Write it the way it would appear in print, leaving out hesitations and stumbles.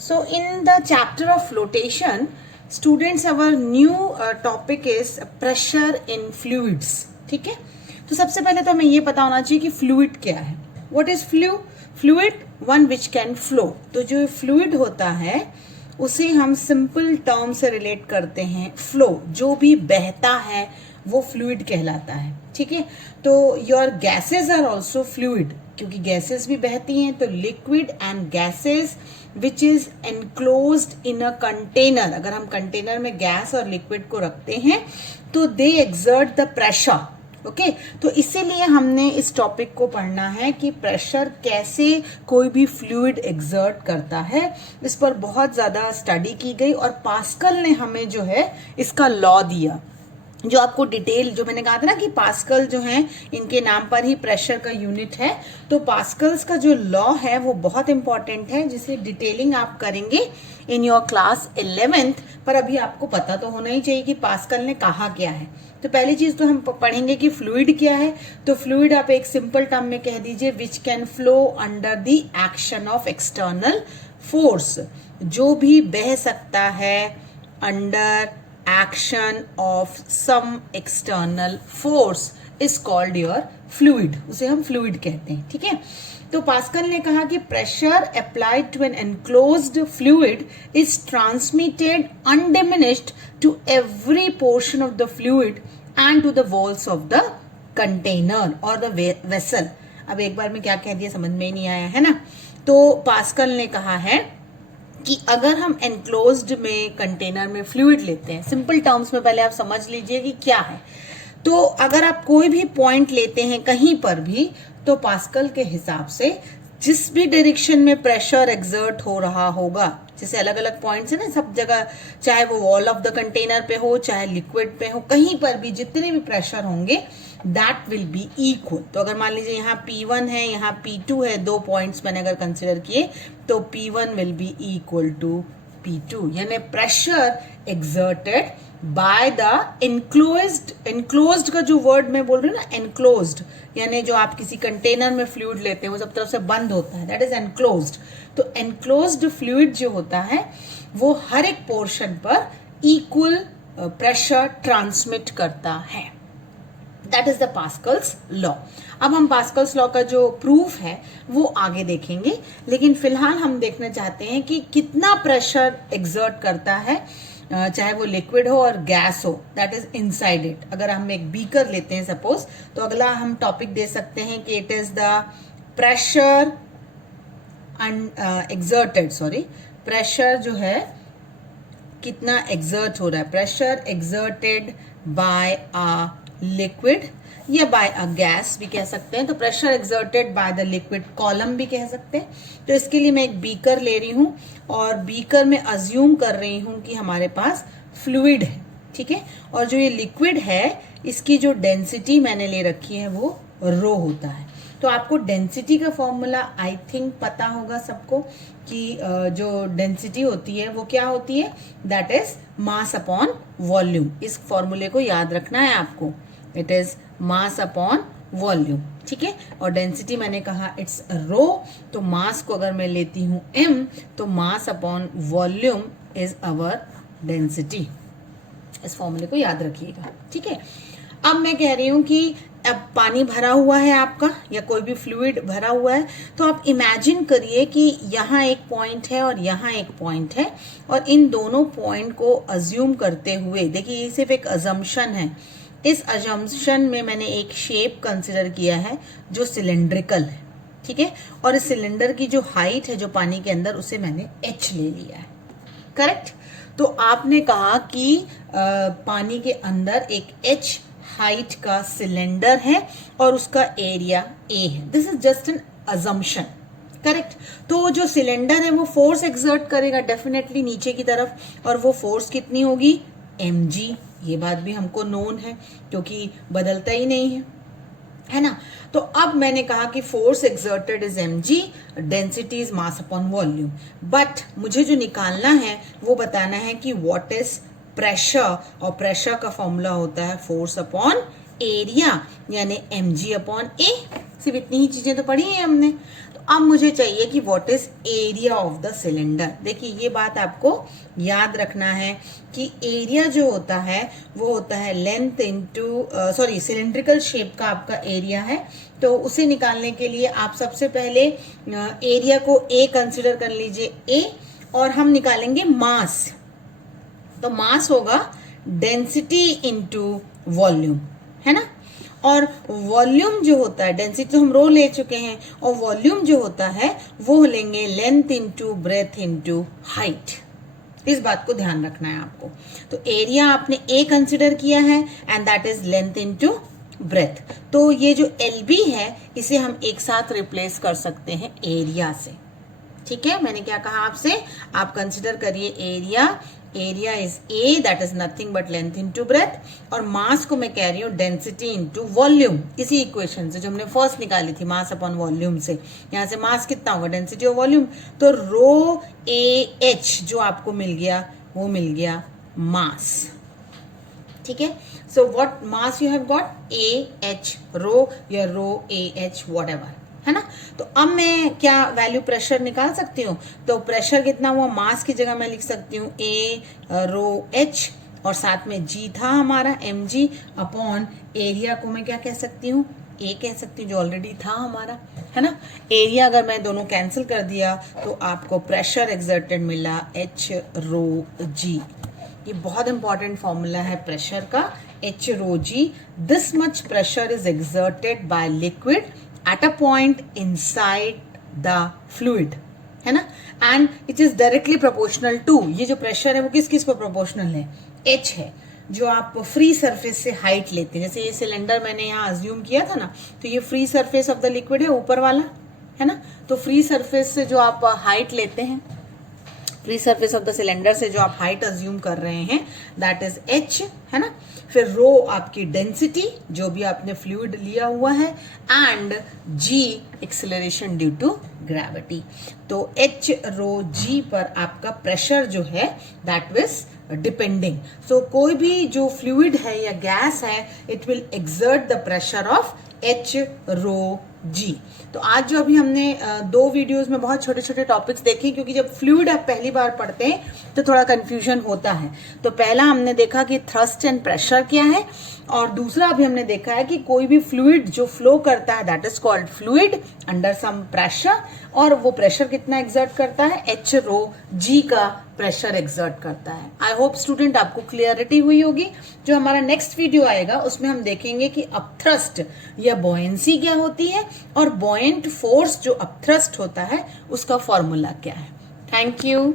So in the chapter of flotation, students, our new topic is pressure in fluids. ठीक है, तो सबसे पहले तो हमें ये पता होना चाहिए कि फ्लूइड क्या है. What is fluid? One which can flow. तो जो फ्लूइड होता है उसे हम सिंपल टर्म से रिलेट करते हैं. फ्लो, जो भी बहता है वो फ्लूइड कहलाता है. ठीक है, तो your gases are also fluid, क्योंकि गैसेस भी बहती हैं. तो liquid and gases which is enclosed in a container, अगर हम कंटेनर में गैस और लिक्विड को रखते हैं तो दे एक्सर्ट द प्रेशर. ओके, तो इसीलिए हमने इस टॉपिक को पढ़ना है कि प्रेशर कैसे कोई भी फ्लूइड एक्सर्ट करता है. इस पर बहुत ज्यादा स्टडी की गई और पास्कल ने हमें जो है इसका लॉ दिया, जो आपको डिटेल, जो मैंने कहा था ना कि पास्कल जो है इनके नाम पर ही प्रेशर का यूनिट है. तो पास्कल्स का जो लॉ है वो बहुत इंपॉर्टेंट है, जिसे डिटेलिंग आप करेंगे इन योर क्लास 11th. पर अभी आपको पता तो होना ही चाहिए कि पास्कल ने कहा क्या है. तो पहली चीज तो हम पढ़ेंगे कि फ्लूइड क्या है. तो फ्लूइड आप एक सिंपल टर्म में कह दीजिए which can flow under the action of external force. जो भी बह सकता है under action of some external force is called your fluid. उसे हम फ्लूइड कहते हैं. ठीक है, तो पास्कल ने कहा कि pressure applied to an enclosed fluid is transmitted undiminished to every portion of the fluid and to the walls of the container और द वेसल. अब एक बार में क्या कह दिया समझ में ही नहीं आया है ना. तो पास्कल ने कहा है कि अगर हम एनक्लोज्ड में कंटेनर में फ्लूइड लेते हैं, सिंपल टर्म्स में पहले आप समझ लीजिए कि क्या है. तो अगर आप कोई भी पॉइंट लेते हैं कहीं पर भी, तो पास्कल के हिसाब से जिस भी डायरेक्शन में प्रेशर एक्सर्ट हो रहा होगा, जैसे अलग अलग पॉइंट्स है ना सब जगह, चाहे वो वॉल ऑफ द कंटेनर पे हो चाहे लिक्विड पे हो, कहीं पर भी जितने भी प्रेशर होंगे दैट विल बी इक्वल. तो अगर मान लीजिए यहाँ P1 है, यहाँ P2 है, दो पॉइंट्स मैंने अगर कंसिडर किए, तो P1 will be equal to P2, यानी pressure exerted by the enclosed का जो वर्ड मैं बोल रही हूँ ना, एनक्लोज्ड यानी जो आप किसी कंटेनर में फ्लूइड लेते हैं वो सब तरफ से बंद होता है, दैट इज एनक्लोज्ड. तो एनक्लोज्ड फ्लूइड जो होता है वो हर एक पोर्शन पर इक्वल प्रेशर ट्रांसमिट करता है. That is the Pascal's law. अब हम पास्कल्स लॉ का जो प्रूफ है वो आगे देखेंगे, लेकिन फिलहाल हम देखना चाहते हैं कि कितना प्रेशर एक्सर्ट करता है, चाहे वो लिक्विड हो और गैस हो, दैट इज इनसाइड इट. अगर हम एक बीकर लेते हैं सपोज, तो अगला हम टॉपिक दे सकते हैं कि it is the pressure exerted, pressure जो है कितना एक्सर्ट हो रहा है, pressure exerted by a liquid या बाय अ गैस भी कह सकते हैं. तो pressure exerted by the liquid column भी कह सकते हैं. तो इसके लिए मैं एक बीकर ले रही हूं और बीकर में अज्यूम कर रही हूं कि हमारे पास फ्लूइड है. ठीक है, और जो ये लिक्विड है इसकी जो डेंसिटी मैंने ले रखी है वो रो होता है. तो आपको डेंसिटी का फॉर्मूला आई थिंक पता होगा सबको कि जो डेंसिटी होती है वो क्या होती है, that is mass upon volume. इस फॉर्मूले को याद रखना है आपको, it is mass upon volume. ठीक है, और डेंसिटी मैंने कहा इट्स रो. तो मास को अगर मैं लेती हूं m, तो mass upon volume is our density. इस फॉर्मूले को याद रखिएगा. ठीक है, अब मैं कह रही हूं कि अब पानी भरा हुआ है आपका या कोई भी फ्लूइड भरा हुआ है, तो आप इमेजिन करिए कि यहाँ एक पॉइंट है और यहाँ एक पॉइंट है, और इन दोनों पॉइंट को अज्यूम करते हुए, देखिए ये सिर्फ एक अजम्पशन है, इस अजम्पशन में मैंने एक शेप कंसिडर किया है जो सिलेंड्रिकल है. ठीक है, और इस सिलेंडर की जो हाइट है जो पानी के अंदर, उसे मैंने h ले लिया है. करेक्ट. तो आपने कहा कि पानी के अंदर एक h हाइट का सिलेंडर है और उसका एरिया a है. This is just an assumption. Correct. तो जो सिलेंडर है वो फोर्स एक्सर्ट करेगा डेफिनेटली नीचे की तरफ, और वो फोर्स कितनी होगी, mg. ये बात भी हमको नोन है क्योंकि बदलता ही नहीं है ना. तो अब मैंने कहा कि force exerted is mg, density is mass upon volume. But मुझे जो निकालना है वो बताना है कि व्हाट इज प्रेशर, और प्रेशर का फॉर्मूला होता है फोर्स अपॉन एरिया यानी mg अपॉन a. सिर्फ इतनी ही चीजें तो पढ़ी है हमने. तो तो अब मुझे चाहिए कि what is area of the cylinder. देखिए ये बात आपको याद रखना है कि एरिया जो होता है वो होता है लेंथ इंटू सिलेंड्रिकल शेप का आपका एरिया है। तो उसे निकालने के लिए आप सबसे पहले एरिया को ए कंसिडर कर लीजिए, ए, और हम निकालेंगे मास। तो मास होगा डेंसिटी इंटू वॉल्यूम, है ना। और वॉल्यूम जो होता है, डेंसिटी तो हम रो ले चुके हैं, और वॉल्यूम जो होता है वो लेंगे length into breadth into height. इस बात को ध्यान रखना है आपको। तो एरिया आपने ए कंसिडर किया है and that is length into breadth. तो ये जो LB है इसे हम एक साथ रिप्लेस कर सकते हैं एरिया से। ठीक है, मैंने क्या कहा आपसे, आप कंसिडर करिए area, area is a that is nothing but length into breadth, और मास को मैं कह रही हूँ डेंसिटी इनटू वॉल्यूम। इसी इक्वेशन से जो हमने फर्स्ट निकाली थी, मास अपॉन वॉल्यूम से, यहां से मास कितना होगा, डेंसिटी और वॉल्यूम। तो रो AH जो आपको मिल गया वो मिल गया मास। ठीक है, so what mass you have got, AH रो या रो AH व्हाटएवर, है ना। तो अब मैं क्या वैल्यू प्रेशर निकाल सकती हूँ, तो प्रेशर कितना हुआ, मास की जगह मैं लिख सकती हूँ A रो H, और साथ में G था हमारा mg, अपॉन एरिया को मैं क्या कह सकती हूँ, A कह सकती हूँ जो ऑलरेडी था हमारा, है ना। एरिया अगर मैं दोनों कैंसिल कर दिया तो आपको प्रेशर एक्सर्टेड मिला H रो G। ये बहुत इंपॉर्टेंट फॉर्मूला है प्रेशर का, H rho G, this much pressure is exerted by liquid at a point inside the fluid, है ना, and it is directly proportional to, ये जो प्रेशर है वो किस किस पर प्रोपोर्शनल है, H है, जो आप फ्री सरफेस से हाइट लेते हैं। जैसे ये सिलेंडर मैंने यहाँ अज्यूम किया था ना, तो ये free surface of the liquid है ऊपर वाला, है ना। तो फ्री सरफेस से जो आप हाइट लेते हैं, free surface of the cylinder से जो आप हाइट अज्यूम कर रहे हैं दैट इज H, है ना। फिर रो आपकी डेंसिटी जो भी आपने फ्लूइड लिया हुआ है, and G acceleration due to gravity. तो H रो G पर आपका प्रेशर जो है दैट विज डिपेंडिंग। सो कोई भी जो फ्लूइड है या गैस है it will exert the pressure of H rho G। तो आज जो अभी हमने दो वीडियोस में बहुत छोटे छोटे टॉपिक्स देखे, क्योंकि जब फ्लूइड आप पहली बार पढ़ते हैं तो थोड़ा कंफ्यूजन होता है। तो पहला हमने देखा कि थ्रस्ट एंड प्रेशर क्या है, और दूसरा अभी हमने देखा है कि कोई भी फ्लूइड जो फ्लो करता है that is called fluid under some pressure, और वो प्रेशर कितना एक्सर्ट करता है, H रो G का प्रेशर एक्सर्ट करता है। आई होप स्टूडेंट आपको क्लियरिटी हुई होगी। जो हमारा नेक्स्ट वीडियो आएगा उसमें हम देखेंगे कि अपथ्रस्ट या बॉयंसी क्या होती है, और बॉयंट फोर्स जो अपथ्रस्ट होता है उसका फॉर्मूला क्या है। Thank you.